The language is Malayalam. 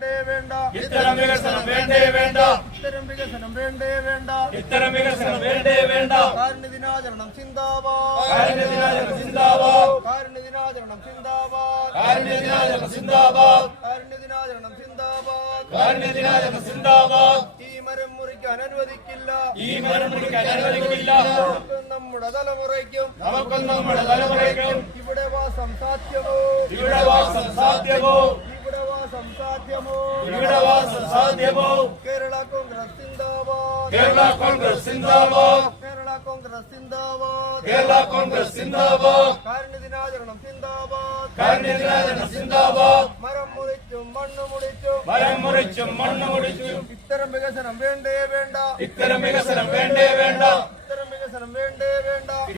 വേണ്ടേ വേണ്ട. ഇത്തരം വികസനം വേണ്ടേ വേണ്ട. ഇത്തരം വികസനം വേണ്ടേ വേണ്ട. ഇത്തരം വികസനം വേണ്ടേ വേണ്ട. കാരുണ്യ ദിനാചരണം സിന്ദാബാദ് കാരുണ്യ ദിനാചരണം സിന്ദാബാദ് കാരുണ്യ ദിനാചരണം സിന്ദാബാദ് കാരുണ്യ ദിനാചരണം സിന്ദാബാദ് കാരുണ്യ ദിനാചരണം സിന്ദാബാദ് കാരുണ്യ ദിനാചരണം സിന്ദാബാദ് ഈ മരം മുറിക്കാൻ അനുവദിക്കില്ല. ഈ മരം മുറിക്കാൻ അനുവദിക്കില്ല. നമ്മുടെ തലമുറയ്ക്കും നമുക്കും നമ്മുടെ തലമുറയ്ക്കും ഇവിടെ വാസം സാധ്യമോ? ഇവിടെ വാസം സാധ്യമോ? ಸಂಸಾಧ್ಯವೋ ಕ್ರೀಡವಾ ಸಂಸಾಧ್ಯವೋ ಕೇರಳ ಕಾಂಗ್ರೆಸ್ ಸಿಂದಾಬಾದ್ ಕೇರಳ ಕಾಂಗ್ರೆಸ್ ಸಿಂದಾಬಾದ್ കേരള കോൺഗ്രസ് സിന്ദാബാദ്. കേരള കോൺഗ്രസ് സിന്ദാബാദ്. കാരുണ്യ ദിനാചരണം സിന്ദാബാദ്. കാരുണ്യ ദിനാചരണം സിന്ദാബാദ്. മരം മുറിച്ചും മണ്ണ് മുറിച്ചും. മരം മുറിച്ചും മണ്ണ് മുറിച്ചും. ഇത്തരം വികസനം വേണ്ടേ വേണ്ട. ഇത്തരം വികസനം വേണ്ടേ വേണ്ട. ഇത്തരം വികസനം വേണ്ടേ വേണ്ട.